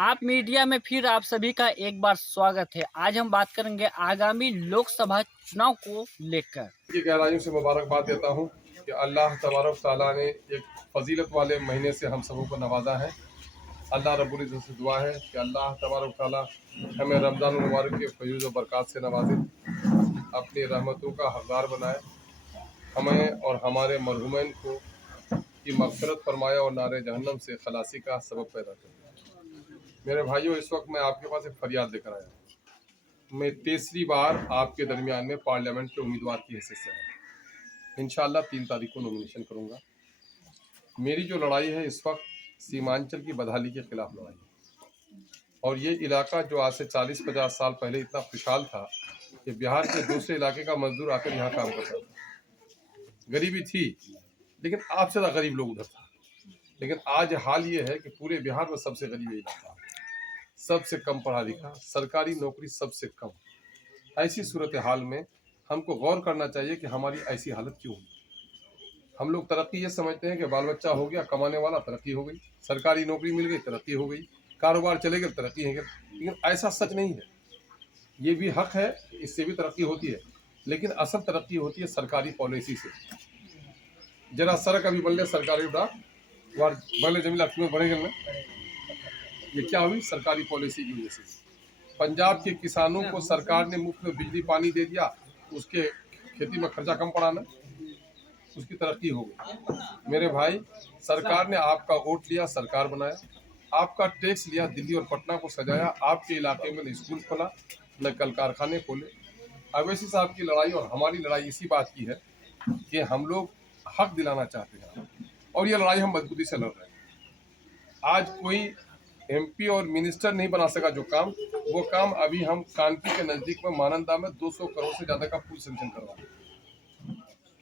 आप मीडिया में फिर आप सभी का एक बार स्वागत है। आज हम बात करेंगे आगामी लोकसभा चुनाव को लेकर। की गहराइयों से मुबारकबाद देता हूँ कि अल्लाह तबारक ताला ने एक फजीलत वाले महीने से हम सबों को नवाजा है। अल्लाह रब्बुल इज़्ज़त से दुआ है कि अल्लाह तबारक ताला हमें रमज़ान मुबारक के फयूज़ व बरक़ात से नवाजे, अपनी रहमतों का हक़दार बनाए, हमें और हमारे मरहूमैन को की मग़फ़िरत फरमाए और नारे जहन्नम से खलासी का सबब पैदा करे। मेरे भाइयों, इस वक्त मैं आपके पास एक फरियाद लेकर आया हूँ। मैं तीसरी बार आपके दरमियान में पार्लियामेंट के उम्मीदवार की हैसियत से आया। इंशाअल्लाह 3 तारीख को नॉमिनेशन करूँगा। मेरी जो लड़ाई है इस वक्त सीमांचल की बदहाली के खिलाफ लड़ाई है। और ये इलाका जो आज से 40-50 साल पहले इतना खुशहाल था कि बिहार के दूसरे इलाके का मजदूर आकर यहाँ काम करता था। गरीबी थी, लेकिन आपसे ज़्यादा गरीब लोग उधर था। लेकिन आज हाल ये है कि पूरे बिहार में सबसे गरीब इलाका, सबसे कम पढ़ा लिखा, सरकारी नौकरी सबसे कम। ऐसी सूरत हाल में हमको गौर करना चाहिए कि हमारी ऐसी हालत क्यों हुई। हम लोग तरक्की ये समझते हैं कि बाल बच्चा हो गया, कमाने वाला, तरक्की हो गई, सरकारी नौकरी मिल गई, तरक्की हो गई, कारोबार चले गए, तरक्की है। लेकिन ऐसा सच नहीं है। ये भी हक है, इससे भी तरक्की होती है, लेकिन असल तरक्की होती है सरकारी पॉलिसी से। जरा सड़क अभी बनले सरकारी बनले जमीला क्यों बढ़ेगा ना, ये क्या हुई? सरकारी पॉलिसी की वजह से। पंजाब के किसानों को सरकार ने मुफ्त में बिजली पानी दे दिया, उसके खेती में खर्चा कम पड़ा ना, उसकी तरक्की हो गई। मेरे भाई, सरकार ने आपका वोट लिया, सरकार बनाया, आपका टैक्स लिया, दिल्ली और पटना को सजाया, आपके इलाके में न स्कूल खोला, न कल कारखाने खोले। अवैसी साहब की लड़ाई और हमारी लड़ाई इसी बात की है कि हम लोग हक दिलाना चाहते हैं, और ये लड़ाई हम मजबूती से लड़ रहे हैं। आज कोई एमपी और मिनिस्टर नहीं बना सका जो काम, वो काम अभी हम कानपुर के नजदीक में मानंदा में 200 करोड़ से ज्यादा का पुल सैंक्शन करवा रहे हैं।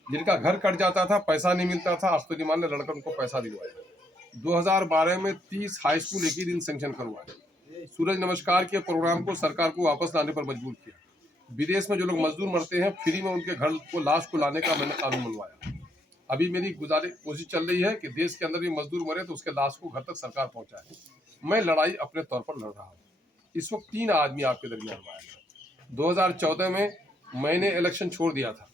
जिनका घर कट जाता था, पैसा नहीं मिलता था, अख्तरीमान ने लड़कर उनको पैसा दिलवाया। 2012 में 30 हाई स्कूल एक ही दिन सैंक्शन करवाए। सूरज नमस्कार के प्रोग्राम को सरकार को वापस लाने पर मजबूर किया। विदेश में जो लोग मजदूर मरते हैं, फ्री में उनके घर को लाश को लाने का मैंने कानून बनवाया। अभी मेरी कोशिश चल रही है कि देश के अंदर भी मजदूर मरे तो उसके लाश को घर तक सरकार पहुंचाए। मैं लड़ाई अपने तौर पर लड़ रहा हूँ। इस वक्त 3 आदमी आपके दरमियान में आया। 2014 में मैंने इलेक्शन छोड़ दिया था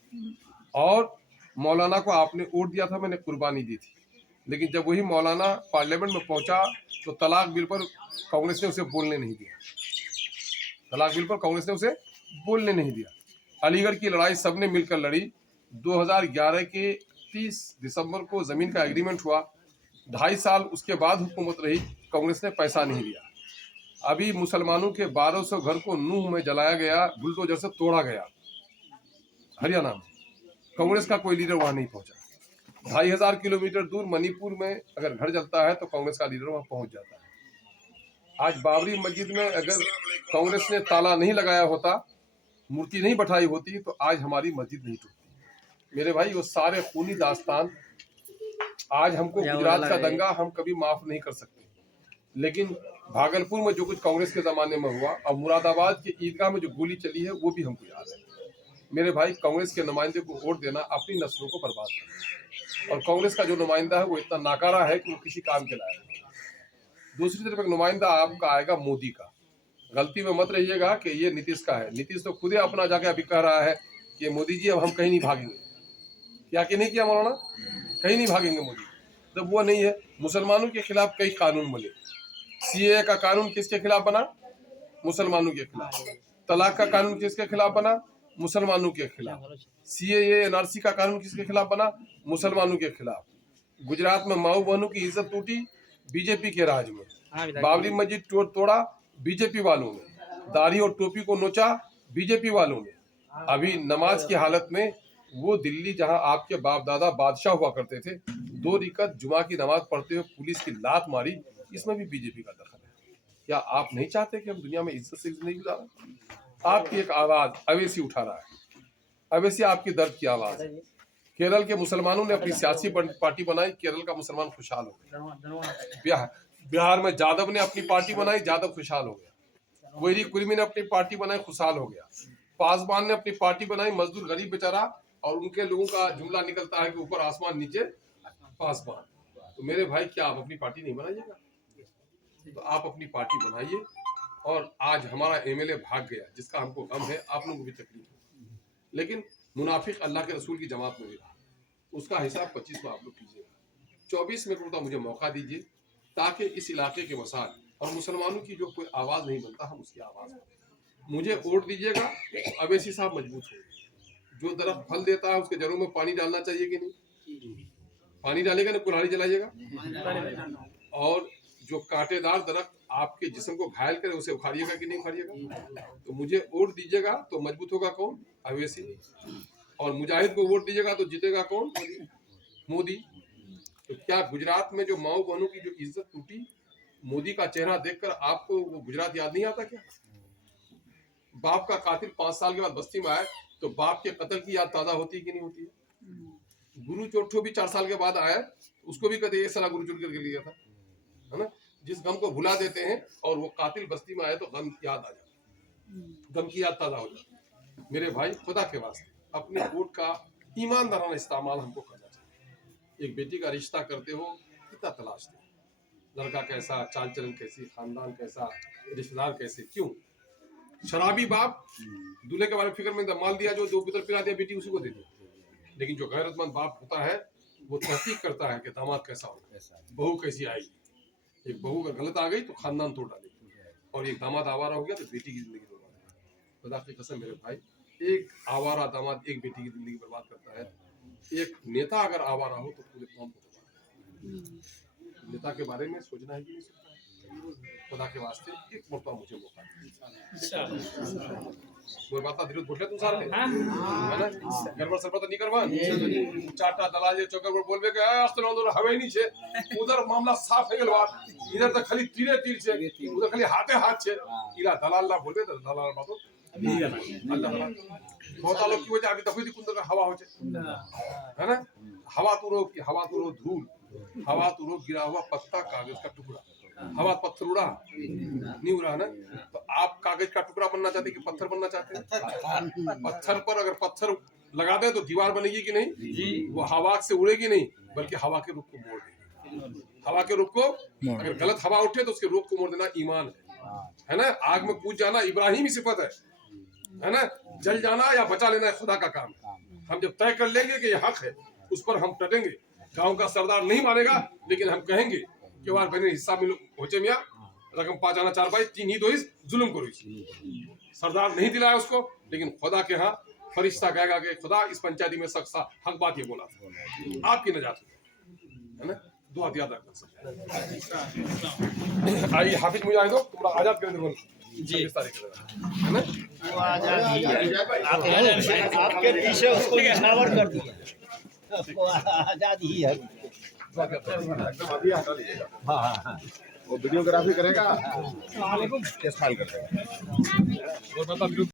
और मौलाना को आपने वोट दिया था, मैंने कुर्बानी दी थी। लेकिन जब वही मौलाना पार्लियामेंट में पहुंचा तो तलाक बिल पर कांग्रेस ने उसे बोलने नहीं दिया। तलाक बिल पर कांग्रेस ने उसे बोलने नहीं दिया। अलीगढ़ की लड़ाई सबने मिलकर लड़ी। 2011 के 30 दिसंबर को जमीन का एग्रीमेंट हुआ। 2.5 साल उसके बाद हुकूमत रही, कांग्रेस ने पैसा नहीं दिया। अभी मुसलमानों के 1200 घर को नूह में जलाया गया, बुलडोजर से तोड़ा गया हरियाणा में। कांग्रेस का कोई लीडर वहां नहीं पहुंचा। 2500 किलोमीटर दूर मणिपुर में अगर घर जलता है तो कांग्रेस का लीडर वहां पहुंच जाता है। आज बाबरी मस्जिद में अगर कांग्रेस ने ताला नहीं लगाया होता, मूर्ति नहीं बैठाई होती, तो आज हमारी मस्जिद नहीं टूटती। मेरे भाई, वो सारे खूनी दास्तान, आज हमको गुजरात का दंगा हम कभी माफ नहीं कर सकते, लेकिन भागलपुर में जो कुछ कांग्रेस के जमाने में हुआ और मुरादाबाद के ईदगाह में जो गोली चली है वो भी हमको याद है। मेरे भाई, कांग्रेस के नुमाइंदे को वोट देना अपनी नस्लों को बर्बाद करना, और कांग्रेस का जो नुमाइंदा है वो इतना नाकारा है कि वो किसी काम के लायक नहीं। दूसरी तरफ एक नुमाइंदा आपका आएगा मोदी का। गलती में मत रहिएगा कि ये नीतीश का है। नीतीश तो खुद ही अपना जाके अभी कह रहा है कि मोदी जी अब हम कहीं नहीं भागेंगे। क्या कि नहीं किया मौलाना? कहीं नहीं भागेंगे मोदी। जब वो नहीं है, मुसलमानों के खिलाफ कई कानून बने। सीए का कानून किसके खिलाफ बना? मुसलमानों के खिलाफ। तलाक का कानून किसके खिलाफ बना? मुसलमानों के खिलाफ। सीएए एनआरसी का कानून किसके खिलाफ बना? मुसलमानों के खिलाफ। गुजरात में माऊ बहनों की इज्जत टूटी बीजेपी के राज में। बाबरी मस्जिद तोड़ा बीजेपी वालों ने। दाढ़ी और टोपी को नोचा बीजेपी वालों ने। अभी नमाज की हालत में वो दिल्ली जहां आपके बाप दादा बादशाह हुआ करते थे, 2 रकात जुमा की नमाज पढ़ते हुए पुलिस की लात मारी, इसमें भी बीजेपी का दखल है। क्या आप नहीं चाहते कि हम दुनिया में इज्जत से जिंदगी गुजारें? आपकी एक आवाज अवैसी उठा रहा है। अवैसी आपकी दर्द की आवाज है। केरल के मुसलमानों ने अपनी सियासी पार्टी बनाई, केरल का मुसलमान खुशहाल हो गया। बिहार में जादव ने अपनी पार्टी बनाई, जादव खुशहाल हो गया। वैरी कुर्मी ने अपनी पार्टी बनाई, खुशहाल हो गया। पासवान ने अपनी पार्टी बनाई, मजदूर गरीब बेचारा, और उनके लोगों का जुमला निकलता है कि ऊपर आसमान नीचे पासवान। तो मेरे भाई, क्या आप अपनी पार्टी नहीं बनाइएगा? तो आप अपनी पार्टी बनाइए। और आज हमारा एमएलए भाग गया, जिसका हमको गम है, आप लोगों को भी तकलीफ है, लेकिन मुनाफिक अल्लाह के रसूल की जमात में भी रहा, उसका हिसाब 25 में आप लोग कीजिएगा। 24 में तो मुझे मौका दीजिए, ताकि इस इलाके के मसाल और मुसलमानों की जो कोई आवाज़ नहीं बनता, हम उसकी आवाज़ बनें। मुझे वोट दीजिएगा तो अवैसी साहब मजबूत होंगे। जो दरख्त फल देता है उसके जड़ों में पानी डालना चाहिए कि नहीं? पानी डालेगा ना, कुल्हाड़ी जलाइएगा। और जो कांटेदार दरख्त आपके जिस्म को घायल करे उसे उखाड़िएगा कि नहीं उखाड़िएगा? तो मुझे वोट दीजिएगा तो मजबूत होगा कौन? अवैसी। और मुजाहिद को वोट दीजिएगा तो जीतेगा कौन? मोदी। तो क्या गुजरात में जो माओ बहनों की जो इज्जत टूटी, मोदी का चेहरा देखकर आपको वो गुजरात याद नहीं आता क्या? बाप का कातिल 5 साल के बाद बस्ती में आए तो बाप के कत्ल की याद ताजा होती है कि नहीं होती है? गुरु चोटो भी 4 साल के बाद आया, उसको भी कहते ये साला गुरु चोट करके लिया था, है ना? जिस गम को भुला देते हैं और वो कातिल बस्ती में आए तो गम याद आ जाता, गम की याद ताजा हो जाती। मेरे भाई, खुदा के वास्ते अपने वोट का ईमानदाराना इस्तेमाल हमको करना चाहिए। एक बेटी का रिश्ता करते हो, कितना तलाशते हो, लड़का कैसा, चाल चलन कैसी, खानदान कैसा, रिश्तेदार कैसे, क्यों? शराबी बाप दूल्हे के बारे में फिक्र में माल दिया, जो 2 बोतल पिला दिया, बेटी उसी को दे दी। लेकिन जो गैरतमंद बाप होता है वो तहकीक करता है कि दामाद कैसा होगा, बहू कैसी आएगी। एक बहू अगर गलत आ गई तो खानदान तोड़ डालेगी, और एक दामाद आवारा हो गया तो बेटी की जिंदगी बर्बाद हो गई। खुदा की कसम मेरे भाई, एक आवारा दामाद एक बेटी की जिंदगी बर्बाद करता है। एक नेता अगर आवारा हो तो पूरे कौम को बर्बाद। नेता के बारे में सोचना है कि नहीं सोचना है? खुदा के वास्ते एक मौका मुझे मौका बात विरोध बोले तुम सारे है ना, गड़बड़ सरबत नहीं करवा। चारटा दलाल जे चौकर पर बोलबे के अस्त्र उधर हवे नहीं छे, उधर मामला साफ है गलवा, इधर तो खाली तीरे तीर छे, उधर खाली हाथे हाथ छे। इला दलाल ला बोलबे तो दलाल बातो अल्लाह ताला बहुत लोग की वजह अभी तक ही कुंदर हवा हो छे, है ना? हवा तो रो धूल, हवा तो रो गिरा हुआ पत्ता, कागज का टुकड़ा, हवा पत्थर उड़ा नहीं उड़ा ना। तो आप कागज का टुकड़ा बनना चाहते कि पत्थर बनना चाहते हैं? पत्थर पर अगर पत्थर लगा दे तो दीवार बनेगी कि नहीं? वो हवा से उड़ेगी नहीं, बल्कि हवा के रुख को मोड़ देगी। हवा के रुख को अगर गलत हवा उठे तो उसके रुख को मोड़ देना ईमान है ना? आग में कूद जाना इब्राहिमी सिफत है ना? जल जाना या बचा लेना खुदा का काम है। हम जब तय कर लेंगे कि ये हक है, उस पर हम डटेंगे। गांव का सरदार नहीं मानेगा, लेकिन हम कहेंगे कि वार बने हिस्सा मिलो होचे मियां रकम 5 आना 4 भाई 3 ही 2 जुल्म करो। सरदार नहीं दिलाया उसको, लेकिन खुदा के यहाँ फरिश्ता कहेगा कि खुदा इस पंचायती में सख्त हक बात ये बोला था, आपकी नजात है ना? दुआ याद रखना। आइए हाफिज मुझे आए दो, तुम्हारा आजाद कर दो जी, इस तारीख है ना? वो आपके पीछे उसको निछावर कर दिया, वो आजाद ही है। अभी हटा लीजिएगा। हाँ, वो वीडियोग्राफी करेगा, केस फाइल कर देगा। और बता